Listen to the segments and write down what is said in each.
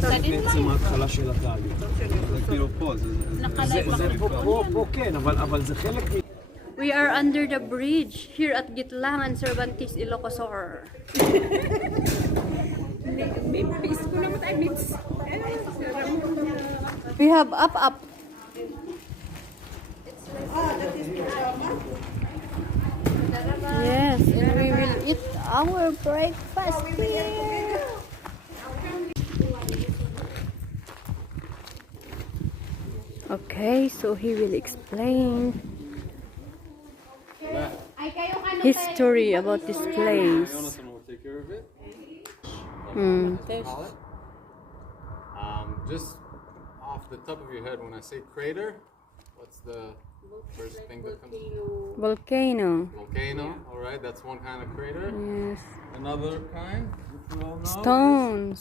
בעצם ההתחלה של התהליך. זה כאילו פה, זה פה כן, אבל זה חלק מ... We are under the bridge here at Gitlangan Cervantes, Ilocosor. We have up. Yes, and we will eat our breakfast here. Okay, so he will explain history about this place. Jonathan will take care of it. Just off the top of your head, when I say crater, what's the first thing that comes? Volcano. Volcano. All right, that's one kind of crater. Yes. Another kind, which we all know. Stones.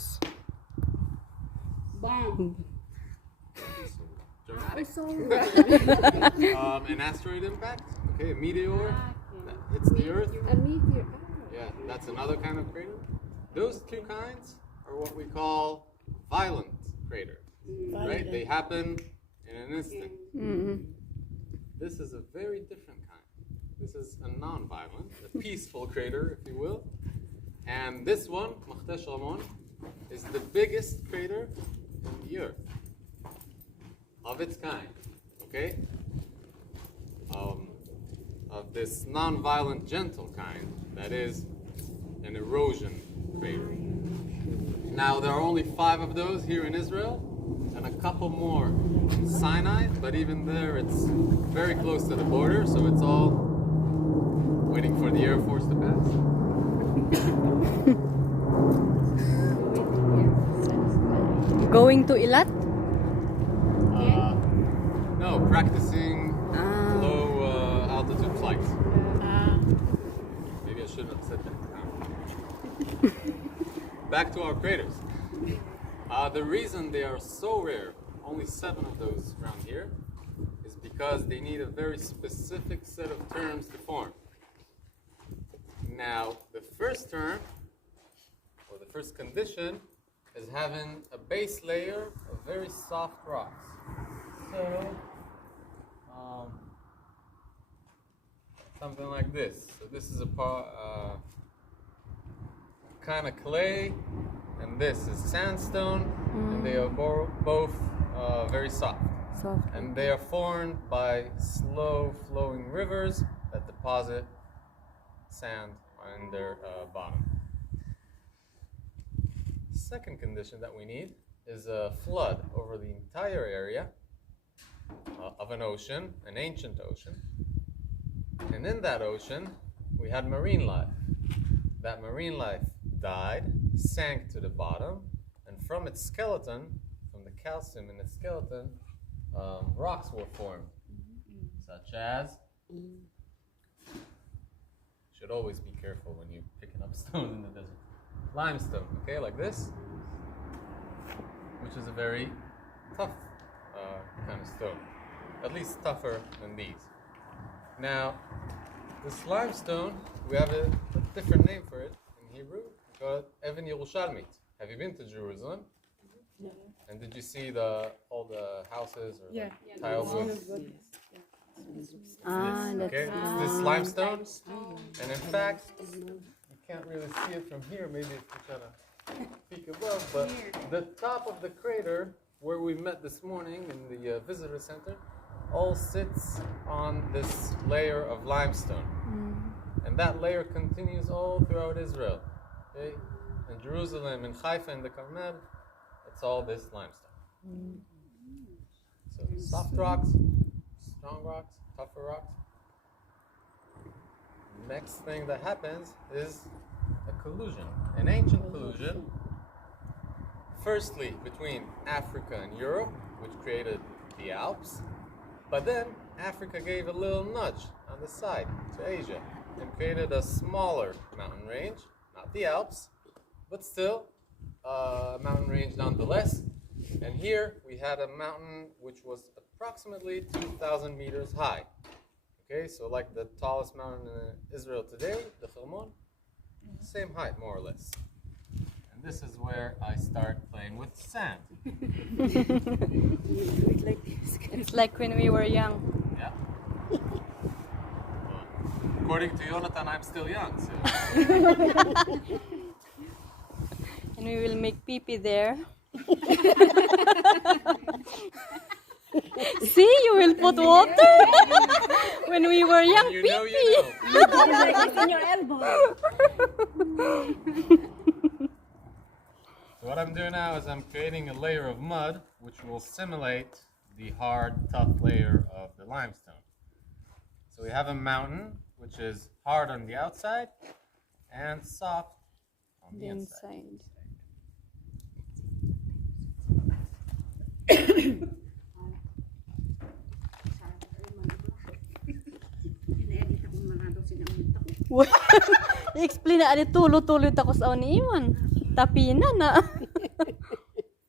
An asteroid impact. Okay, a meteor that hits the Earth. A meteor. Yeah, that's another kind of crater. Those two kinds are what we call violent craters. Right? They happen in an instant. This is a very different kind. This is a non-violent, a peaceful crater, if you will. And this one, Mitzpe Ramon, is the biggest crater in the Earth of its kind. Okay? Of this non-violent, gentle kind, that is an erosion crater. Now, there are only 5 of those here in Israel, and a couple more in Sinai, but even there it's very close to the border, so it's all waiting for the Air Force to pass. Going to Ilat? No, practicing low altitude flights. Maybe I shouldn't have said that. Back to our craters. The reason they are so rare, only 7 of those around here, is because they need a very specific set of terms to form. Now, the first term, or the first condition, is having a base layer of very soft rocks. So, something like this. So this is a kind of clay, and this is sandstone, and they are both very soft. And they are formed by slow-flowing rivers that deposit sand on their bottom. Second condition that we need is a flood over the entire area of an ocean, an ancient ocean. And in that ocean, we had marine life. That marine life died, sank to the bottom, and from its skeleton, from the calcium in its skeleton, rocks were formed, such as, should always be careful when you're picking up stones in the desert, limestone, okay, like this, which is a very tough kind of stone, at least tougher than these. Now, this limestone, we have a different name for it in Hebrew. We call it Even Yerushalmit. Have you been to Jerusalem? No. And did you see all the houses or the tiles with this? Okay, it's this limestone. And in fact, you can't really see it from here. Maybe if you're trying to peek above, but the top of the crater where we met this morning in the visitor center all sits on this layer of limestone. And that layer continues all throughout Israel. Okay? In Jerusalem, in Haifa, in the Carmel, it's all this limestone. So soft rocks, strong rocks, tougher rocks. Next thing that happens is a collusion, an ancient collusion. Firstly, between Africa and Europe, which created the Alps. But then Africa gave a little nudge on the side to Asia and created a smaller mountain range, not the Alps, but still a mountain range nonetheless. And here we had a mountain which was approximately 2,000 meters high. Okay, so like the tallest mountain in Israel today, the Hermon, same height more or less. And And this is where I start playing with sand. It's like when we were young. Yeah. Well, according to Jonathan, I'm still young. So. And we will make pee-pee there. See, you will put water. When we were young, You pee-pee. know, you know. It's in your elbow. So what I'm doing now is I'm creating a layer of mud which will simulate the hard, tough layer of the limestone. So we have a mountain which is hard on the outside and soft on the inside. I-explain na ani tulo-tulo ako sa ni Iman. Tapina na.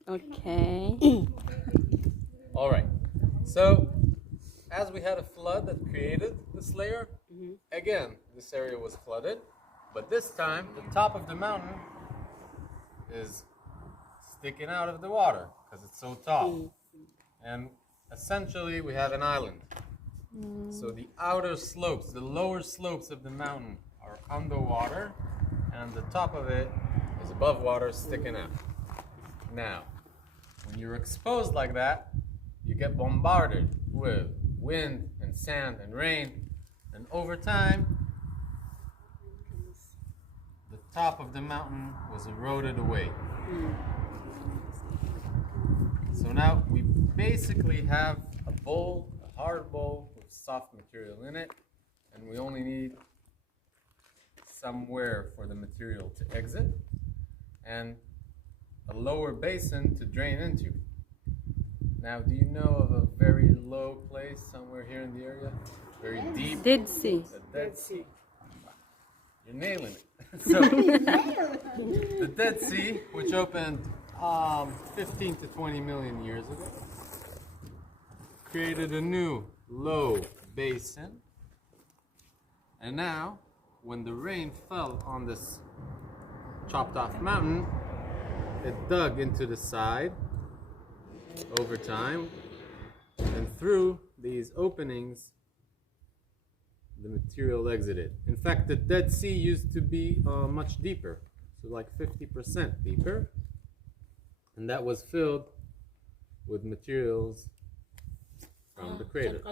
Okay. All right. So as we had a flood that created this layer, again, this area was flooded, but this time the top of the mountain is sticking out of the water because it's so tall. And essentially we have an island. So the outer slopes, the lower slopes of the mountain are underwater, and the top of it is above water, sticking out. Now, when you're exposed like that, you get bombarded with wind and sand and rain, and over time, the top of the mountain was eroded away. So now we basically have a bowl, a hard bowl with soft material in it, and we only need somewhere for the material to exit and a lower basin to drain into. Now, do you know of a very low place somewhere here in the area? Very deep? Dead Sea. The Dead Sea. You're nailing it. So, the Dead Sea, which opened 15 to 20 million years ago, created a new low basin. And now, when the rain fell on this chopped off mountain, it dug into the side over time, and through these openings, the material exited. In fact, the Dead Sea used to be much deeper, so like 50% deeper, and that was filled with materials from the crater.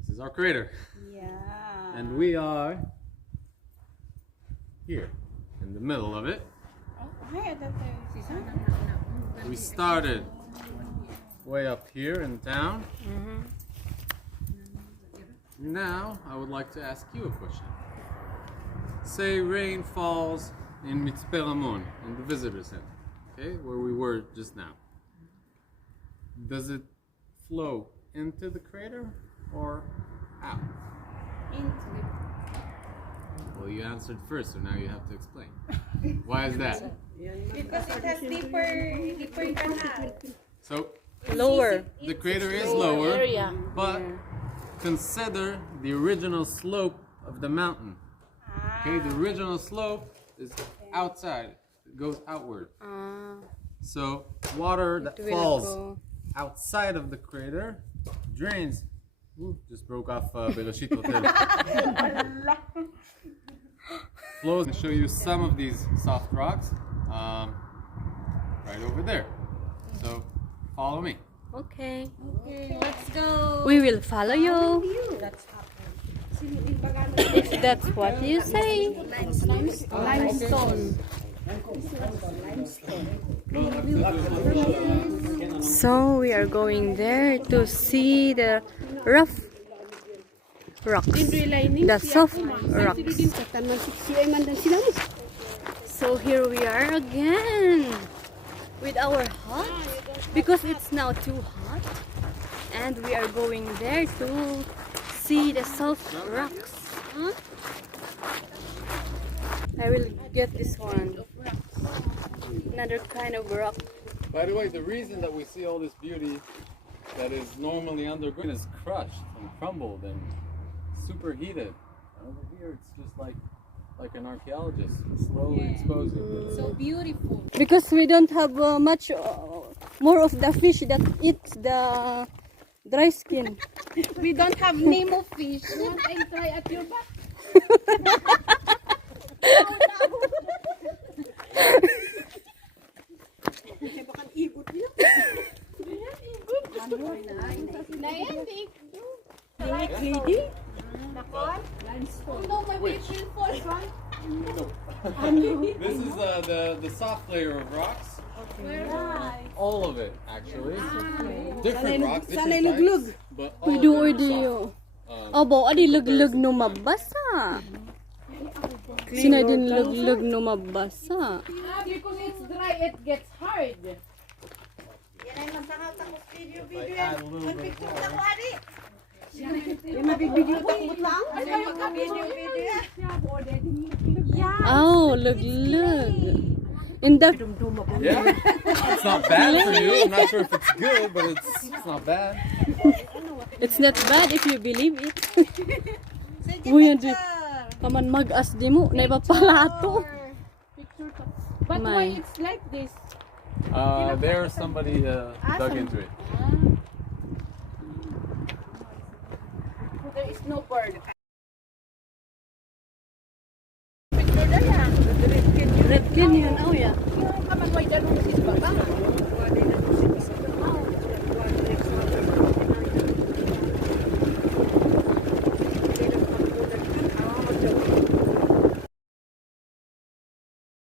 This is our crater. Yeah. And we are here, in the middle of it. We started way up here in town. Now, I would like to ask you a question. Say rain falls in Mitzpe Ramon, in the visitor center, okay, where we were just now. Does it flow into the crater or out? Well, you answered first, so now you have to explain. Why is that? Because it has deeper canal. So, Lower. the crater is lower, but consider the original slope of the mountain. Okay, the original slope is outside. It goes outward. So, water that falls outside of the crater drains. Ooh, just broke off Bereshit Hotel. Flows. I'll show you some of these soft rocks right over there. So follow me. Okay. Okay, let's go. We will follow you. If that's what you say. Limestone. So we are going there to see the rough rocks, the soft rocks. So here we are again with our hut because it's now too hot, and we are going there to see the soft rocks. I will get this one. Another kind of rock. By the way, the reason that we see all this beauty that is normally underground is crushed and crumbled and superheated Over here, it's just like an archaeologist slowly exposing it. So beautiful. Because we don't have much more of the fish that eats the dry skin. We don't have Nemo fish. Want I try at your back? Which? This is the soft layer of rocks. All of it, actually. Different rocks, different types. But all Udu of it is udu. soft. Obo, adi lug-lug no mabasa. Sino din lug-lug no mabasa? Because it's dry, it gets hard. Like add a little bit more. Oh, lug-lug. In the Yeah, it's not bad for you. I'm not sure if it's good, but it's not bad. it's not bad if you believe it. Uy, hindi. Kaman mag-as di mo, na ipapalato. But My. why it's like this? There somebody dug into it. There is no bird. Red Canyon, oh yeah. Kaman, why dyan mo is baba?